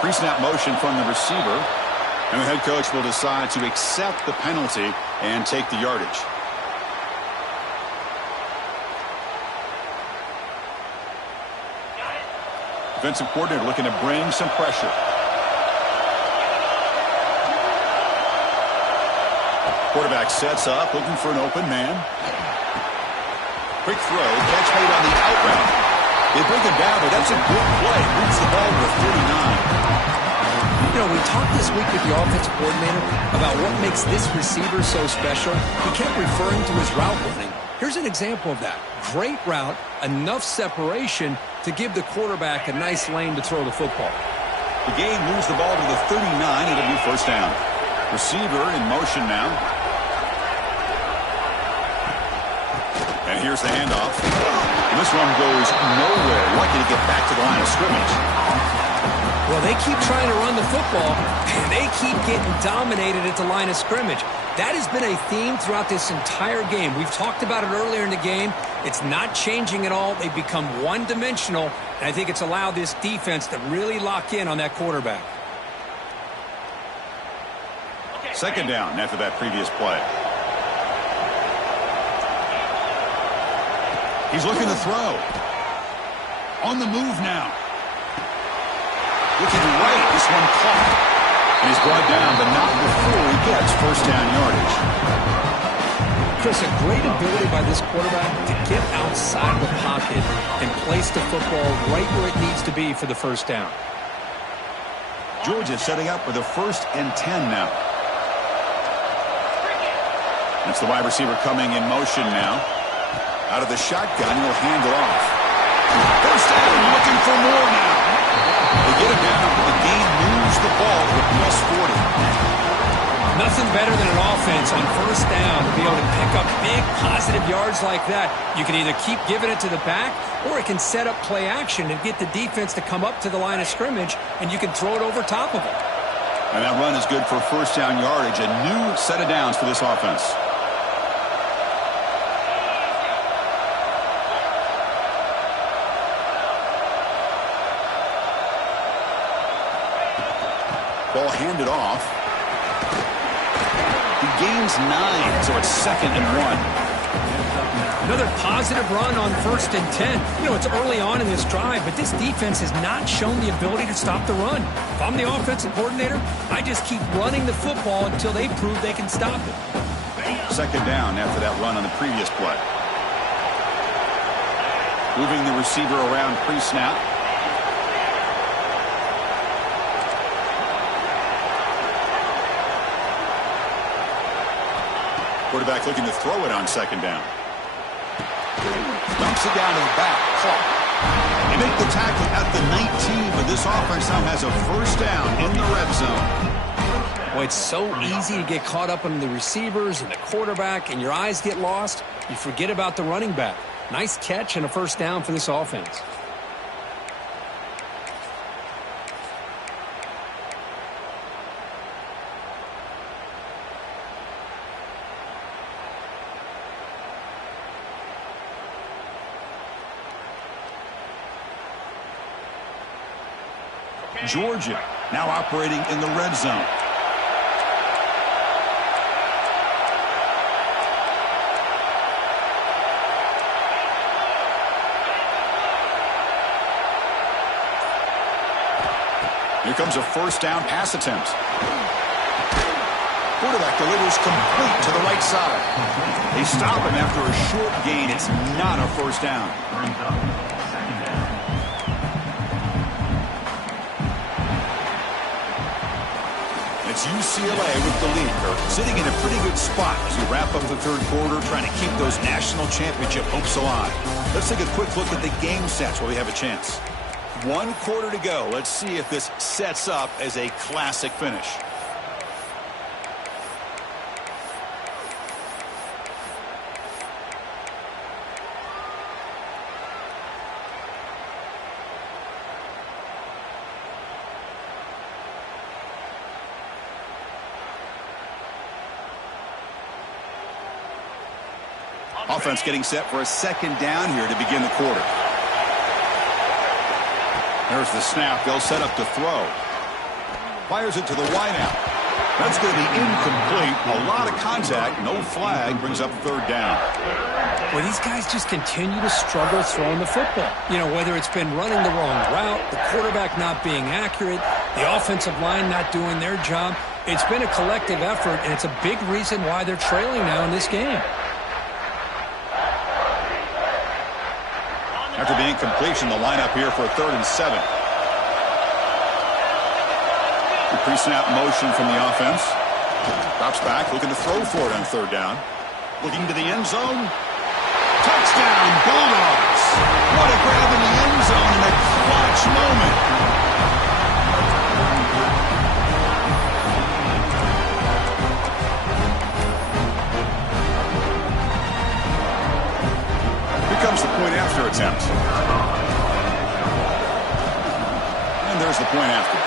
Pre-snap motion from the receiver. And the head coach will decide to accept the penalty and take the yardage. Defensive coordinator looking to bring some pressure. Quarterback sets up, looking for an open man. Quick throw, catch made on the out route. They bring him down, but that's a good play. Moves the ball to 39. You know, we talked this week with the offensive coordinator about what makes this receiver so special. He kept referring to his route running. Here's an example of that. Great route, enough separation to give the quarterback a nice lane to throw the football. The game moves the ball to the 39. It'll be first down. Receiver in motion now. And here's the handoff. And this one goes nowhere. Lucky to get back to the line of scrimmage. Well, they keep trying to run the football, and they keep getting dominated at the line of scrimmage. That has been a theme throughout this entire game. We've talked about it earlier in the game. It's not changing at all. They've become one-dimensional, and I think it's allowed this defense to really lock in on that quarterback. Second down after that previous play. He's looking to throw. On the move now. Looking right. This one caught. And he's brought down, but not before he gets first down yardage. Chris, a great ability by this quarterback to get outside the pocket and place the football right where it needs to be for the first down. Georgia setting up for the 1st and 10 now. That's the wide receiver coming in motion now. Out of the shotgun, he'll hand it off. First down, looking for more now. They get him down, but the game moves the ball to plus 40. Nothing better than an offense on first down to be able to pick up big positive yards like that. You can either keep giving it to the back, or it can set up play action and get the defense to come up to the line of scrimmage, and you can throw it over top of it. And that run is good for first down yardage. A new set of downs for this offense. Ball handed off. He gains 9, so it's 2nd and 1. Another positive run on 1st and 10. You know, it's early on in this drive, but this defense has not shown the ability to stop the run. If I'm the offensive coordinator, I just keep running the football until they prove they can stop it. Second down after that run on the previous play. Moving the receiver around pre-snap. Quarterback looking to throw it on second down. Dumps it down to the back. Clock. They make the tackle at the 19, but this offense now has a first down in the red zone. Well, it's so easy to get caught up on the receivers and the quarterback, and your eyes get lost. You forget about the running back. Nice catch and a first down for this offense. Georgia now operating in the red zone. Here comes a first down pass attempt. Quarterback delivers complete to the right side. They stop him after a short gain. It's not a first down. It's UCLA with the lead. They're sitting in a pretty good spot as we wrap up the third quarter, trying to keep those national championship hopes alive. Let's take a quick look at the game sets while we have a chance. 1 quarter to go. Let's see if this sets up as a classic finish. Offense getting set for a second down here to begin the quarter. There's the snap. They'll set up to throw. Fires it to the wideout. That's going to be incomplete. A lot of contact. No flag. Brings up third down. Well, these guys just continue to struggle throwing the football. You know, whether it's been running the wrong route, the quarterback not being accurate, the offensive line not doing their job. It's been a collective effort, and it's a big reason why they're trailing now in this game. After the incompletion, the lineup here for a 3rd and 7. The pre-snap motion from the offense. Drops back, looking to throw for it on third down. Looking to the end zone. Touchdown, Bulldogs! What a grab in the end zone in a clutch moment. Comes the point after attempt. And there's the point after.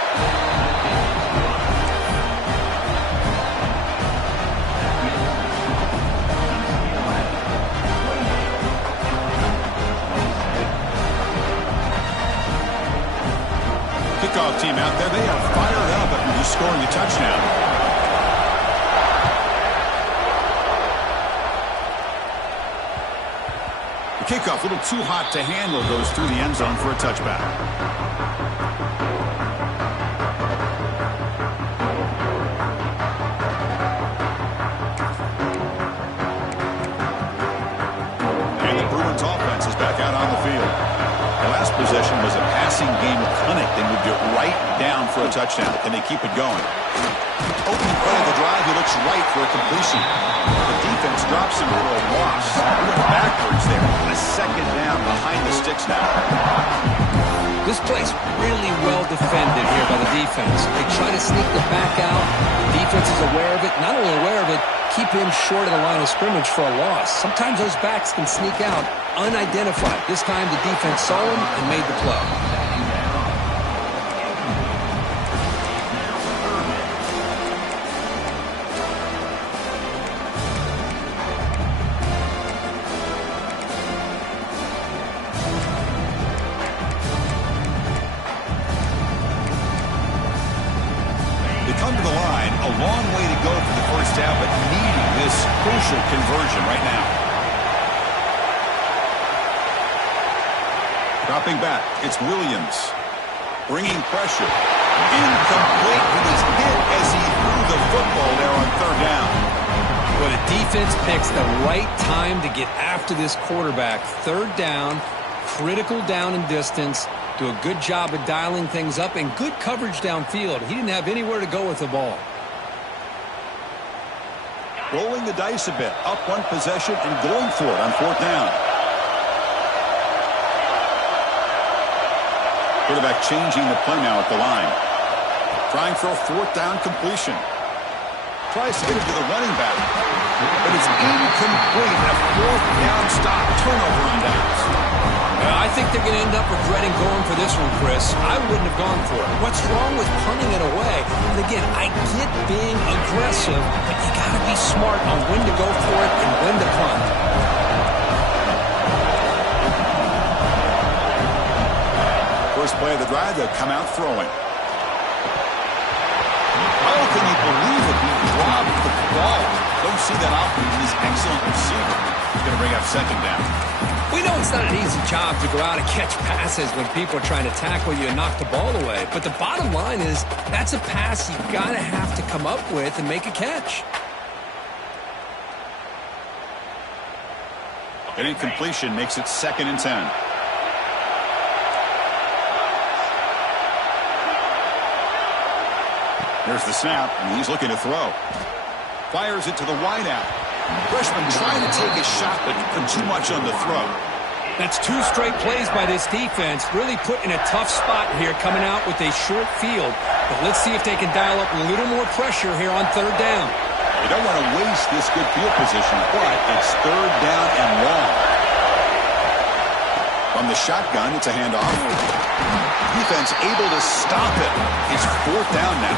Kickoff team out there. They are fired up after just scoring a touchdown. The kickoff a little too hot to handle, goes through the end zone for a touchback. And the Bruins offense is back out on the field. The last possession was a passing game clinic. They moved it right down for a touchdown. Can they keep it going? Opening play of the drive, he looks right for a completion. The defense drops him for a loss. He went backwards there. A second down behind the sticks now. This play's really well defended here by the defense. They try to sneak the back out. The defense is aware of it. Not only aware of it, keep him short of the line of scrimmage for a loss. Sometimes those backs can sneak out unidentified. This time the defense saw him and made the play. Come to the line, a long way to go for the first down, but needing this crucial conversion right now. Dropping back, it's Williams. Bringing pressure. Incomplete. He was hit as he threw the football there on third down. Well, the defense picks the right time to get after this quarterback. Third down, critical down and distance. Do a good job of dialing things up and good coverage downfield. He didn't have anywhere to go with the ball. Rolling the dice a bit. Up one possession and going for it on fourth down. Quarterback changing the play now at the line. Trying for a fourth down completion. Tries to get it to the running back. But it's incomplete. A fourth down stop, turnover on downs. I think they're going to end up regretting going for this one, Chris. I wouldn't have gone for it. What's wrong with punting it away? And again, I get being aggressive, but you got to be smart on when to go for it and when to punt. First play of the drive, they'll come out throwing. Oh, can you believe it? He dropped the ball. Don't see that often. He's an excellent receiver. He's going to bring up second down. We know it's not an easy job to go out and catch passes when people are trying to tackle you and knock the ball away. But the bottom line is that's a pass you've got to have to come up with and make a catch. An incompletion makes it 2nd and 10. There's the snap, and he's looking to throw. Fires it to the wideout. Freshman trying to take a shot, but put too much on the throw. That's 2 straight plays by this defense. Really put in a tough spot here coming out with a short field. But let's see if they can dial up a little more pressure here on third down. They don't want to waste this good field position, but it's third down and long. From the shotgun, it's a handoff. Defense able to stop it. It's fourth down now.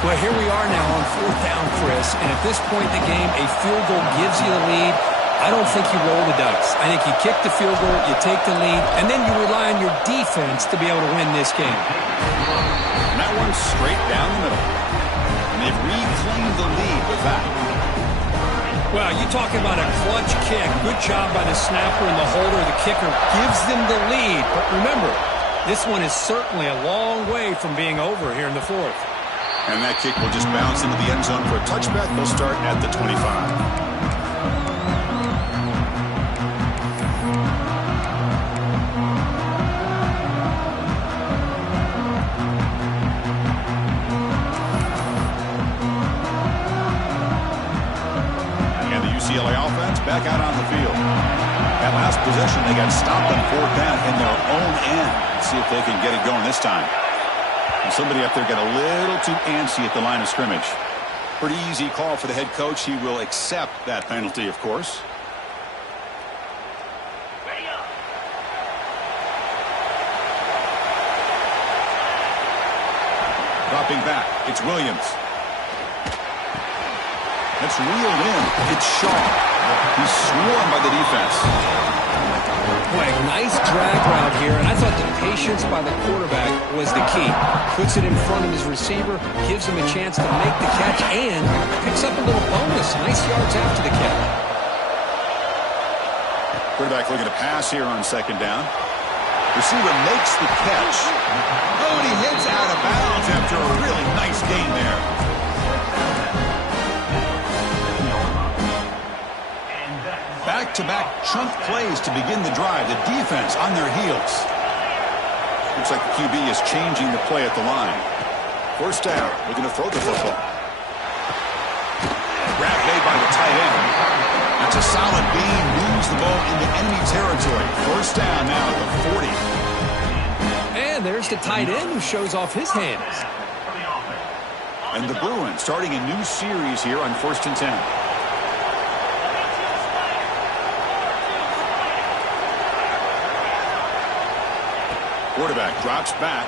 Well, here we are now on fourth down, Chris. And at this point in the game, a field goal gives you the lead. I don't think you roll the dice. I think you kick the field goal, you take the lead, and then you rely on your defense to be able to win this game. And that one's straight down the middle. And they've reclaimed the lead with that. Well, you talk about a clutch kick. Good job by the snapper and the holder. The kicker gives them the lead. But remember, this one is certainly a long way from being over here in the fourth. And that kick will just bounce into the end zone for a touchback. They'll start at the 25. UCLA offense back out on the field. That last possession, they got stopped on fourth down in their own end. Let's see if they can get it going this time. And somebody up there got a little too antsy at the line of scrimmage. Pretty easy call for the head coach. He will accept that penalty, of course. Dropping back, it's Williams. That's reeled in. It's Shaw. He's swarmed by the defense. Boy, nice drag route here, and I thought the patience by the quarterback was the key. Puts it in front of his receiver, gives him a chance to make the catch, and picks up a little bonus. Nice yards after the catch. Quarterback looking to pass here on second down. Receiver makes the catch. Oh, and he hits out of bounds after a really nice gain there. Back-to-back chunk plays to begin the drive. The defense on their heels. Looks like the QB is changing the play at the line. First down. Looking to throw the football. Grab made by the tight end. That's a solid gain. Moves the ball into enemy territory. First down now at the 40. And there's the tight end who shows off his hands. And the Bruins starting a new series here on 1st and 10. Quarterback drops back.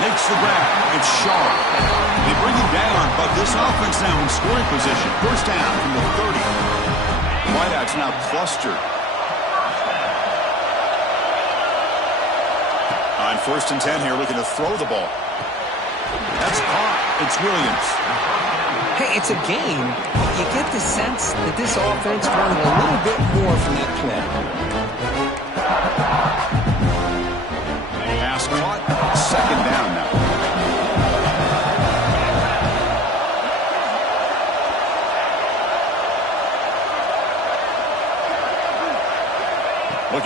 Makes the grab. It's Shaw. They bring him down, but this offense now in scoring position. First down from the 30. Wideout's now clustered. On 1st and 10 here, looking to throw the ball. That's caught. It's Williams. Hey, it's a game, but you get the sense that this offense wanted a little bit more from that play. Pass caught. Second down now.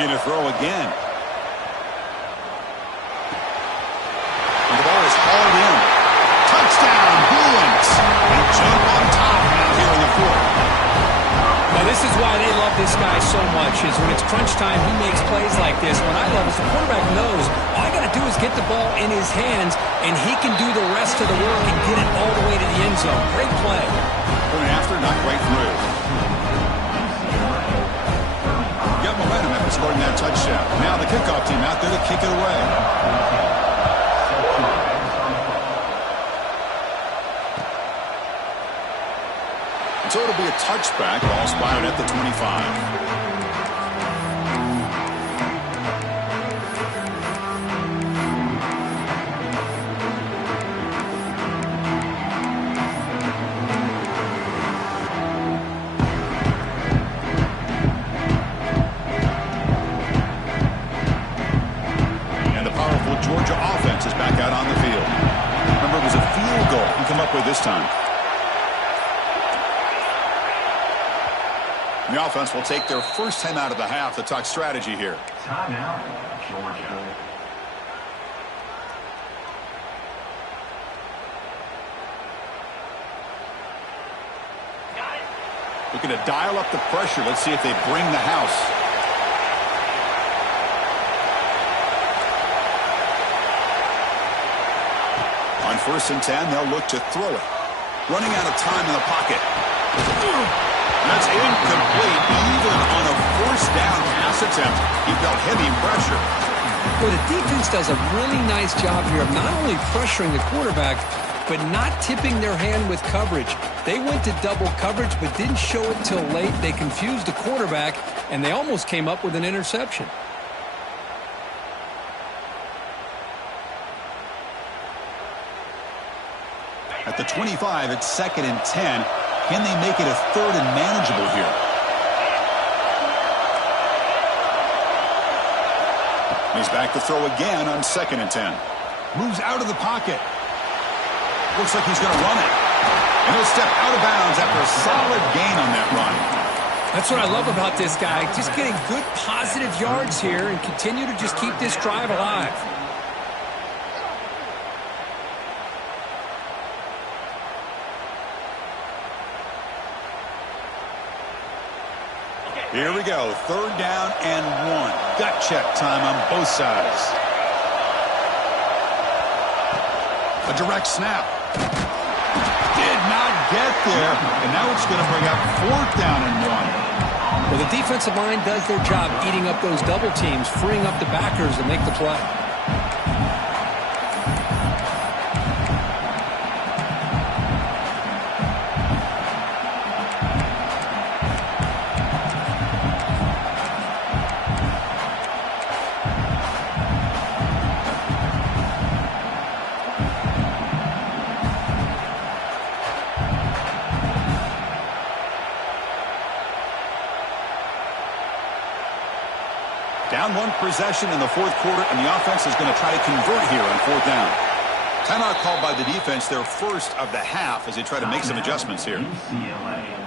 Looking to throw again. And the ball is hauled in. Touchdown, Bruins. They jump on top now here in the fourth. Well, this is why they love this guy so much, is when it's crunch time, he makes plays like this. What I love is the quarterback knows all I got to do is get the ball in his hands, and he can do the rest of the work and get it all the way to the end zone. Great play. Going after, not quite through. Got momentum after scoring that touchdown. Now the kickoff team out there to kick it away. So it'll be a touchback, ball spotted at the 25. And the powerful Georgia offense is back out on the field. Remember, it was a field goal you come up with this time. The offense will take their first time out of the half to talk strategy here. Timeout, Georgia. Looking to dial up the pressure. Let's see if they bring the house. On 1st and 10, they'll look to throw it. Running out of time in the pocket. That's incomplete. Even on a 4th down pass attempt, he felt heavy pressure. Well, the defense does a really nice job here of not only pressuring the quarterback, but not tipping their hand with coverage. They went to double coverage, but didn't show it till late. They confused the quarterback, and they almost came up with an interception. At the 25, it's 2nd and 10. Can they make it a 3rd and manageable here? He's back to throw again on 2nd and 10. Moves out of the pocket. Looks like he's going to run it. And he'll step out of bounds after a solid gain on that run. That's what I love about this guy. Just getting good positive yards here and continue to just keep this drive alive. Here we go. 3rd down and 1. Gut check time on both sides. A direct snap. Did not get there. And now it's going to bring up 4th down and 1. Well, the defensive line does their job eating up those double teams, freeing up the backers to make the play. Down 1 possession in the 4th quarter, and the offense is going to try to convert here on 4th down. Timeout called by the defense, their first of the half, as they try to make some adjustments here. UCLA.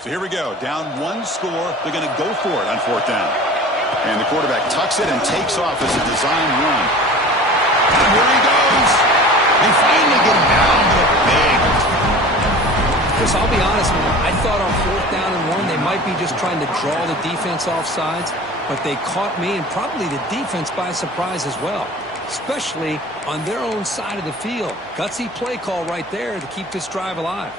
So here we go. Down 1 score. They're going to go for it on 4th down. And the quarterback tucks it and takes off as a design run. And here he goes. They finally get him down, but big. Chris, I'll be honest, man. I thought on 4th down and 1, they might be just trying to draw the defense off sides, but they caught me and probably the defense by surprise as well, especially on their own side of the field. Gutsy play call right there to keep this drive alive.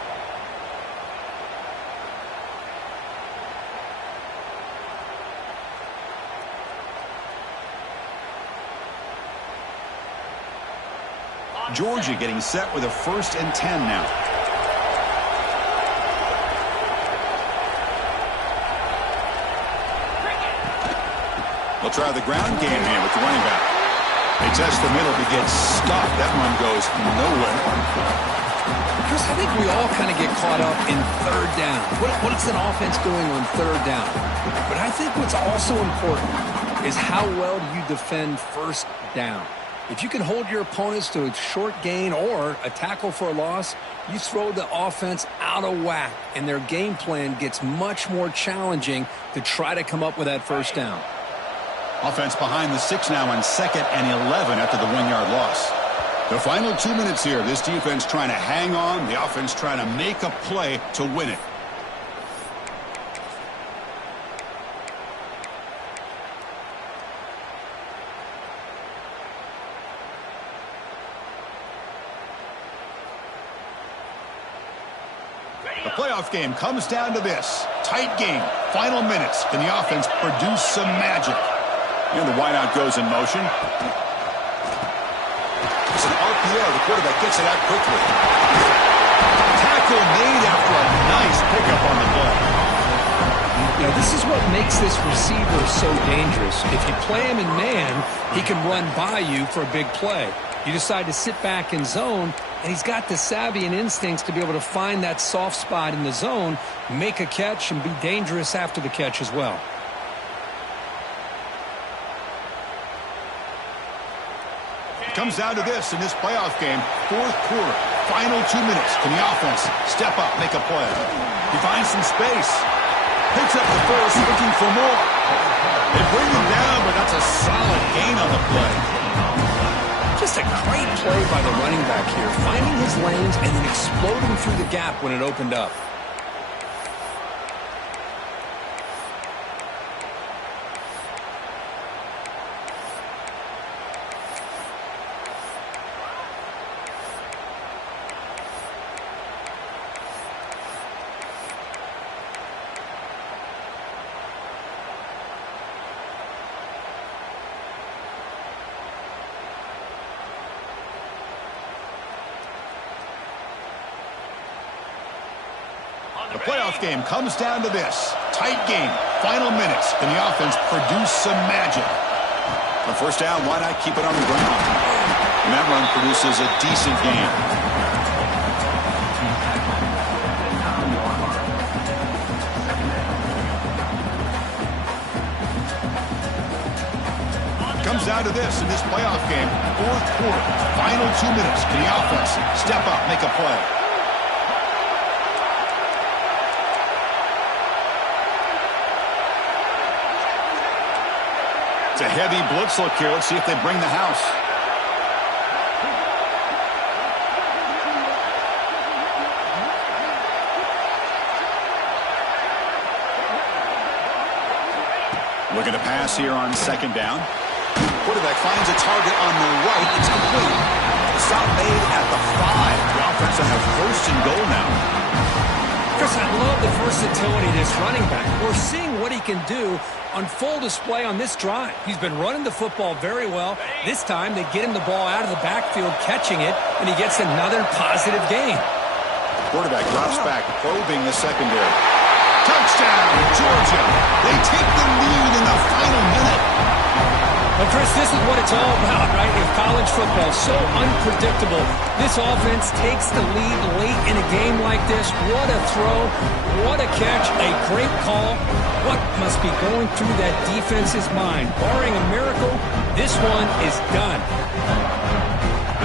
Georgia getting set with a 1st and 10 now. They'll try the ground game here with the running back. They test the middle to get stopped. That one goes nowhere. Chris, I think we all kind of get caught up in third down. What's an offense doing on third down? But I think what's also important is how well do you defend first down. If you can hold your opponents to a short gain or a tackle for a loss, you throw the offense out of whack, and their game plan gets much more challenging to try to come up with that first down. Offense behind the 6 now on 2nd and 11 after the 1-yard loss. The final 2 minutes here. This defense trying to hang on. The offense trying to make a play to win it. The playoff game comes down to this. Tight game. Final minutes. Can the offense produce some magic? And the wideout goes in motion. It's an RPO. The quarterback gets it out quickly. Tackle made after a nice pickup on the play. You know, this is what makes this receiver so dangerous. If you play him in man, he can run by you for a big play. You decide to sit back in zone, and he's got the savvy and instincts to be able to find that soft spot in the zone, make a catch, and be dangerous after the catch as well. It comes down to this in this playoff game. 4th quarter, final 2 minutes. Can the offense step up, make a play? He finds some space. Picks up the first, looking for more. They bring him down, but that's a solid gain on the play. Just a great play by the running back here, finding his lanes and then exploding through the gap when it opened up. The playoff game comes down to this. Tight game. Final minutes. Can the offense produce some magic? On first down, why not keep it on the ground? And that run produces a decent gain. Comes down to this in this playoff game. 4th quarter. Final 2 minutes. Can the offense step up, make a play? A heavy blitz look here. Let's see if they bring the house. Looking to pass here on 2nd down. Quarterback finds a target on the right. It's complete. Stop made at the 5. The offense on a 1st and goal now. Chris, I love the versatility of this running back. We're seeing what he can do on full display on this drive. He's been running the football very well. This time, they get him the ball out of the backfield, catching it, and he gets another positive gain. Quarterback drops back, probing the secondary. Touchdown, Georgia. They take the lead in the final minute. Well, Chris, this is what it's all about, right? In college football, so unpredictable. This offense takes the lead late in a game like this. What a throw. What a catch. A great call. What must be going through that defense's mind? Barring a miracle, this one is done.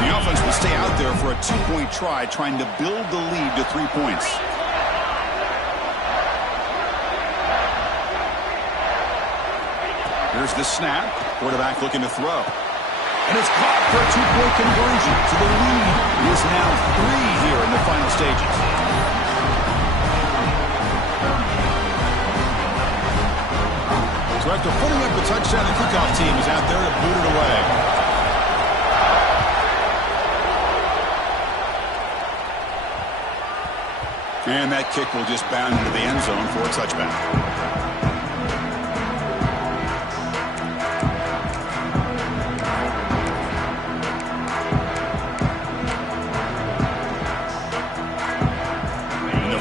And the offense will stay out there for a 2-point try, trying to build the lead to 3 points. Here's the snap. Quarterback looking to throw. And it's caught for a 2-point conversion. So the lead is now 3 here in the final stages. So after putting up the touchdown, the kickoff team is out there to boot it away. And that kick will just bound into the end zone for a touchback.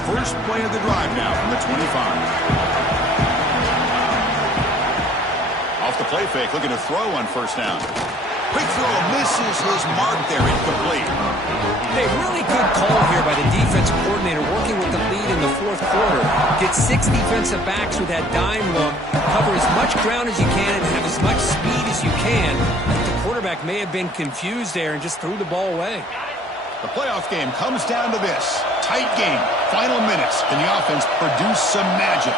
First play of the drive now from the 25. Off the play fake, looking to throw on 1st down. Quick throw misses his mark there, incomplete. A really good call here by the defense coordinator working with the lead in the fourth quarter. Get 6 defensive backs with that dime look, cover as much ground as you can, and have as much speed as you can. The quarterback may have been confused there and just threw the ball away. The playoff game comes down to this. Tight game. Final minutes. Can the offense produce some magic?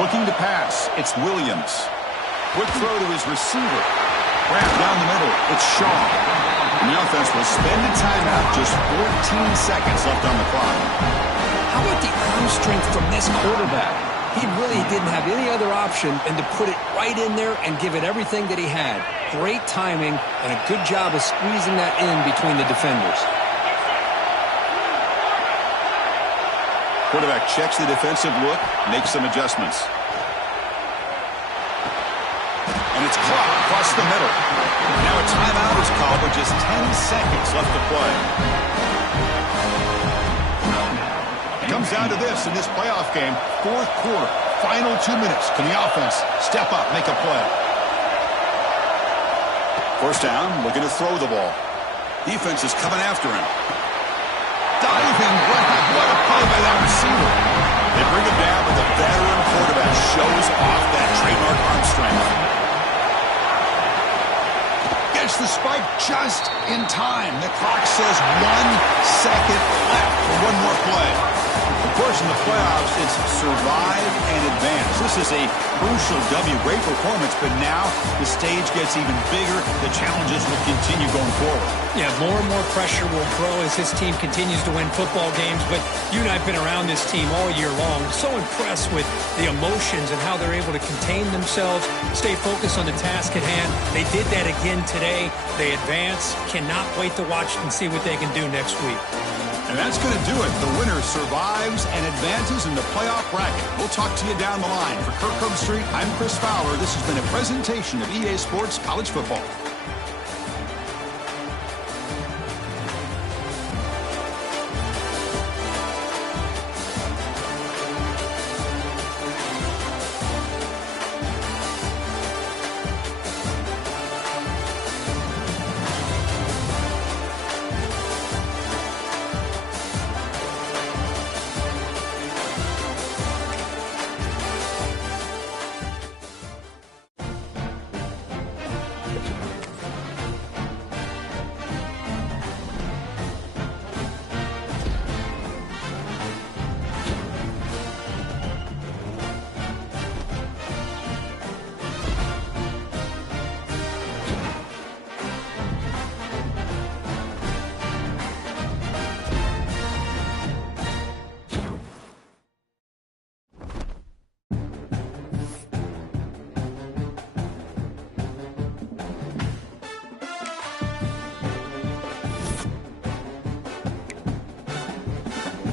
Looking to pass. It's Williams. Quick throw to his receiver. Wrap down the middle. It's Shaw. And the offense will spend a timeout. Just 14 seconds left on the clock. How about the arm strength from this quarterback? He really didn't have any other option than to put it right in there and give it everything that he had. Great timing and a good job of squeezing that in between the defenders. Quarterback checks the defensive look, makes some adjustments. And it's caught across the middle. Now a timeout is called with just 10 seconds left to play. It comes down to this in this playoff game. Fourth quarter, final 2 minutes. Can the offense step up, make a play? First down, looking to throw the ball. Defense is coming after him. Diving, what a play by that receiver. They bring him down, but the veteran quarterback shows off that trademark arm strength. Gets the spike just in time. The clock says 1 second left for one more play. Of course, in the playoffs, it's survive and advance. This is a crucial W. Great performance, but now the stage gets even bigger. The challenges will continue going forward. Yeah, more and more pressure will grow as this team continues to win football games. But you and I have been around this team all year long. So impressed with the emotions and how they're able to contain themselves, stay focused on the task at hand. They did that again today. They advance. Cannot wait to watch and see what they can do next week. And that's going to do it. The winner survives and advances in the playoff bracket. We'll talk to you down the line. For Kirk Street, I'm Chris Fowler. This has been a presentation of EA Sports College Football.